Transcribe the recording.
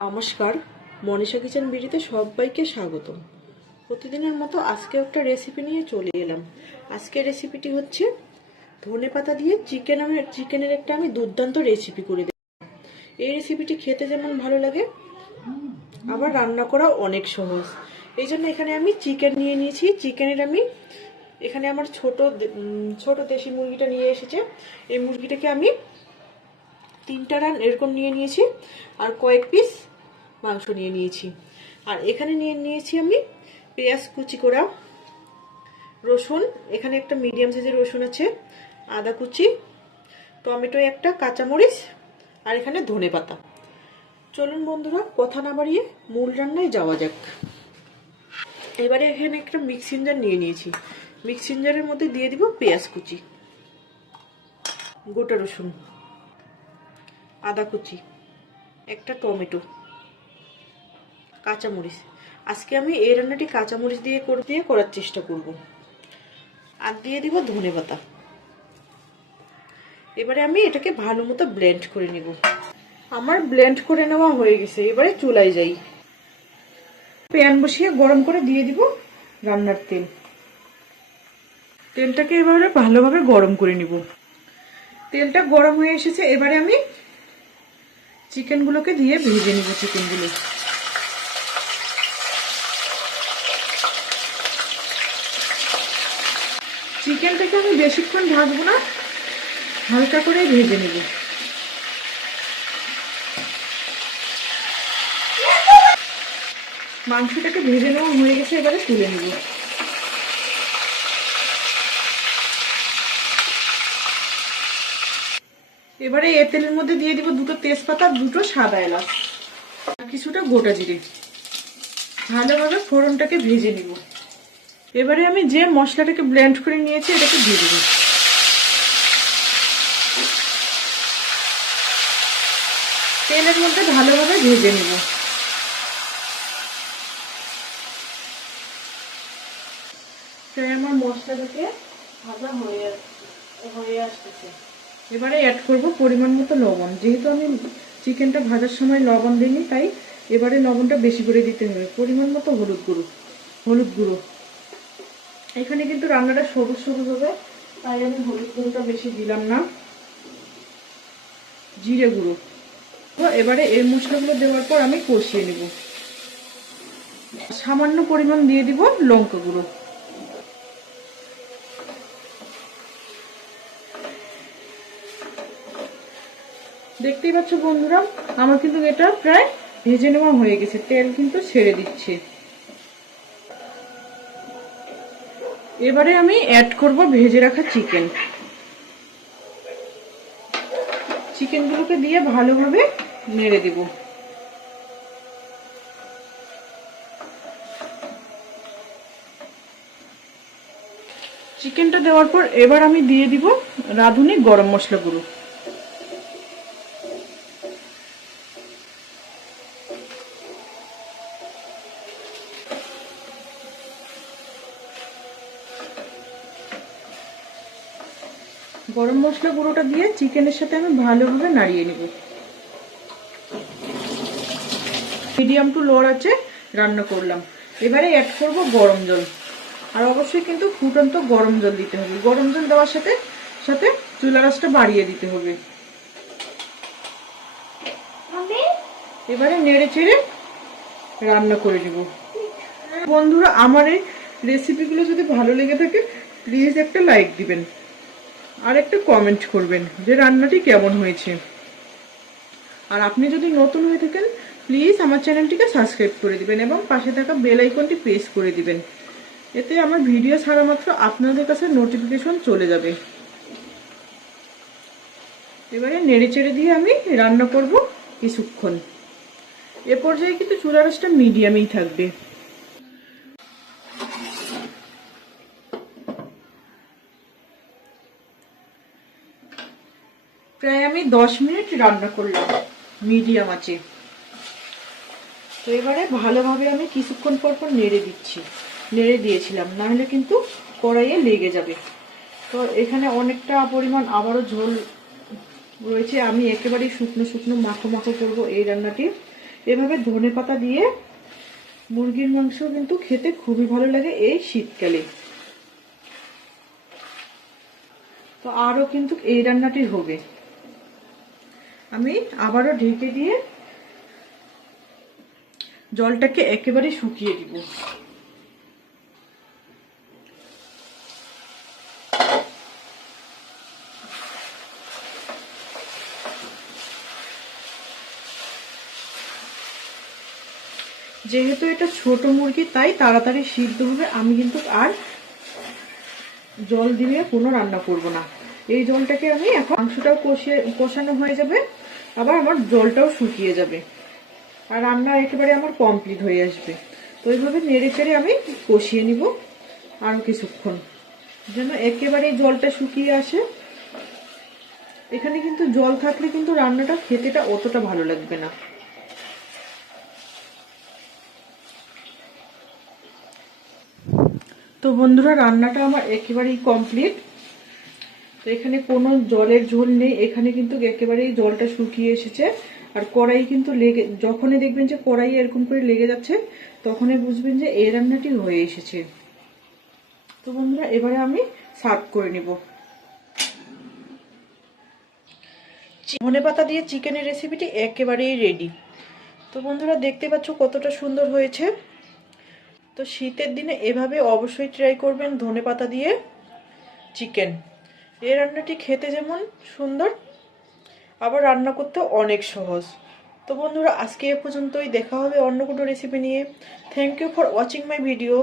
নমস্কার, মনীষা কিচেন বিড়িতে সবাইকে স্বাগত প্রতিদিনের মতো আজকে একটা রেসিপি নিয়ে চলে এলাম। আজকের রেসিপিটি হচ্ছে ধনে পাতা দিয়ে চিকেন আমি চিকেনের একটা আমি দুর্দান্ত রেসিপি করে দেব। এই রেসিপিটি খেতে যেমন ভালো লাগে, আবার রান্না করা অনেক সহজ। এই জন্য এখানে আমি চিকেন নিয়ে নিয়েছি। চিকেনের আমি এখানে আমার ছোট ছোট দেশি মুরগিটা নিয়ে এসেছে। এই মুরগিটাকে আমি তিনটা রান এরকম নিয়ে নিয়েছি, আর কয়েক পিস মাংস নিয়ে নিয়েছি। আর এখানে নিয়ে নিয়েছি আমি পেঁয়াজ, কুচি করা, রসুন। এখানে একটা মিডিয়াম সাইজের রসুন আছে, আদা কুচি, টমেটো একটা, কাঁচামরিচ, আর এখানে ধনে পাতা। চলুন বন্ধুরা, কথা না বাড়িয়ে মূল রান্নায় যাওয়া যাক। এবারে এখানে একটা মিক্সিং জার নিয়ে নিয়েছি। মিক্সিং জারের মধ্যে দিয়ে দিব পেঁয়াজ, কুচি, গোটা রসুন, আদা কুচি, একটা টমেটো। কাঁচামরিচ। আজকে আমি এই রান্নাটি কাঁচামরিচ দিয়ে করে দিয়ে করার চেষ্টা করব। আর দিয়ে দিব ধনে পাতা। এবারে আমি এটাকে ভালো মতো ব্লেন্ড করে নিব। আমার ব্লেন্ড করে নেওয়া হয়ে গেছে, এবারে চুলায় যাই। প্যান বসিয়ে গরম করে দিয়ে দিব রান্নার তেল। তেলটাকে এবারে ভালোভাবে গরম করে নিব। তেলটা গরম হয়ে এসেছে, এবারে আমি চিকেনগুলোকে দিয়ে ভেজে নিব চিকেনগুলো। চিকেনটাকে আমি বেশিক্ষণ ভাজবো না, হালকা করে ভেজে নেব। মাংসটাকে ভেজে নেওয়া হয়ে গেছে, এবারে তুলে নেব। এবারে এ তেলের মধ্যে দিয়ে দিব দুটো তেজপাতা, দুটো সাদা এলাচ, আর কিছুটা গোটা জিরে। ভালোভাবে ফোড়নটাকে ভেজে নিব। এবারে আমি যে মশলাটাকে ব্লেন্ড করে নিয়েছি, এটাকে দিয়ে দেবো। তেলের মধ্যে ভালোভাবে ভেজে নিব। আমার মশলাটাকে ভাজা হয়ে হয়ে আসতেছে। এবারে অ্যাড করব পরিমাণ মতো লবণ। যেহেতু আমি চিকেনটা ভাজার সময় লবণ দিইনি, তাই এবারে লবণটা বেশি করে দিতে হবে। পরিমাণ মতো হলুদ গুঁড়ো হলুদ গুঁড়ো। এখানে কিন্তু রান্নাটা সবুজ সবুজ হবে, তাই আমি হলুদ গুঁড়োটা বেশি দিলাম না। জিরে গুঁড়ো। তো এবারে এই মশলাগুলো দেওয়ার পর আমি কষিয়ে নেব। সামান্য পরিমাণ দিয়ে দিব লঙ্কা গুঁড়ো। দেখতেই পাচ্ছ বন্ধুরা, আমার কিন্তু এটা প্রায় ভেজে নেওয়া হয়ে গেছে, তেল কিন্তু ছেড়ে দিচ্ছে। এবারে আমি অ্যাড করব ভেজে রাখা চিকেন চিকেনগুলোকে দিয়ে ভালোভাবে নেড়ে দেব। চিকেনটা দেওয়ার পর এবার আমি দিয়ে দিব রাঁধুনি গরম মশলা গুঁড়ো। গরম মশলা গুঁড়োটা দিয়ে চিকেনের সাথে আমি ভালোভাবে নাড়িয়ে নেব। মিডিয়াম টু লোর আছে রান্না করলাম। এবারে অ্যাড করব গরম জল। আর অবশ্যই কিন্তু ফুটন্ত গরম জল দিতে হবে। গরম জল দেওয়ার সাথে সাথে চুলা রাসটা বাড়িয়ে দিতে হবে। এবারে নেড়ে চেড়ে রান্না করে নেব। বন্ধুরা আমার এই রেসিপিগুলো যদি ভালো লেগে থাকে প্লিজ একটা লাইক দিবেন। আর একটা কমেন্ট করবেন যে রান্নাটি কেমন হয়েছে। আর আপনি যদি নতুন হয়ে থাকেন প্লিজ আমার চ্যানেলটিকে সাবস্ক্রাইব করে দিবেন এবং পাশে থাকা বেল আইকনটি প্রেস করে দিবেন। এতে আমার ভিডিও ছাড়া মাত্র আপনাদের কাছে নোটিফিকেশন চলে যাবে। এবারে নেড়ে চেড়ে দিয়ে আমি রান্না করব কিছুক্ষণ। এ পর্যায়ে কিন্তু চুলা রাসটা মিডিয়ামেই থাকবে প্রায় আমি দশ মিনিট রান্না করলাম, মিডিয়াম আছে তো এবারে ভালোভাবে আমি কিছুক্ষণ পর পর নেড়ে দিচ্ছি। নেড়ে দিয়েছিলাম, না হলে কিন্তু কড়াইয়ে লেগে যাবে। তো এখানে অনেকটা পরিমাণ আবারও ঝোল রয়েছে, আমি একেবারেই শুকনো শুকনো মাখো মাখো করব এই রান্নাটি। এভাবে ধনে পাতা দিয়ে মুরগির মাংস কিন্তু খেতে খুবই ভালো লাগে এই শীতকালে। তো আরও কিন্তু এই রান্নাটি হবে। আমি আবারও ঢেকে দিয়ে জলটাকে একেবারে শুকিয়ে দিব। যেহেতু এটা ছোট মুরগি, তাই তাড়াতাড়ি সিদ্ধ হবে। আমি কিন্তু আর জল দিয়ে কোনো রান্না করব না। এই জলটাকে আমি এখন মাংসটাও কষিয়ে কষানো হয়ে যাবে। আবার আমার জলটাও শুকিয়ে যাবে। আর রান্না একেবারে আমার কমপ্লিট হয়ে আসবে। তো এইভাবে নেড়ে চেড়ে আমি কষিয়ে নিব আরও কিছুক্ষণ, যেন একেবারে জলটা শুকিয়ে আসে। এখানে কিন্তু জল থাকলে কিন্তু রান্নাটা খেতেটা অতটা ভালো লাগবে না। তো বন্ধুরা, রান্নাটা আমার একেবারেই কমপ্লিট তো এখানে কোনো জলের ঝোল নেই। এখানে কিন্তু একেবারেই জলটা শুকিয়ে এসেছে। আর কড়াই কিন্তু লেগে, যখনই দেখবেন যে কড়াই এরকম করে লেগে যাচ্ছে, তখনই বুঝবেন যে এই রান্নাটি হয়ে এসেছে। তো বন্ধুরা, এবারে আমি সার্ভ করে নিব। ধনে পাতা দিয়ে চিকেনের রেসিপিটি একেবারেই রেডি। তো বন্ধুরা, দেখতে পাচ্ছ কতটা সুন্দর হয়েছে। তো শীতের দিনে এভাবে অবশ্যই ট্রাই করবেন ধনে পাতা দিয়ে চিকেন। এই রান্নাটি খেতে যেমন সুন্দর, আবার রান্না করতে অনেক সহজ। তো বন্ধুরা, আজকে এ পর্যন্তই। দেখা হবে অন্য কোনো রেসিপি নিয়ে। Thank you for watching my video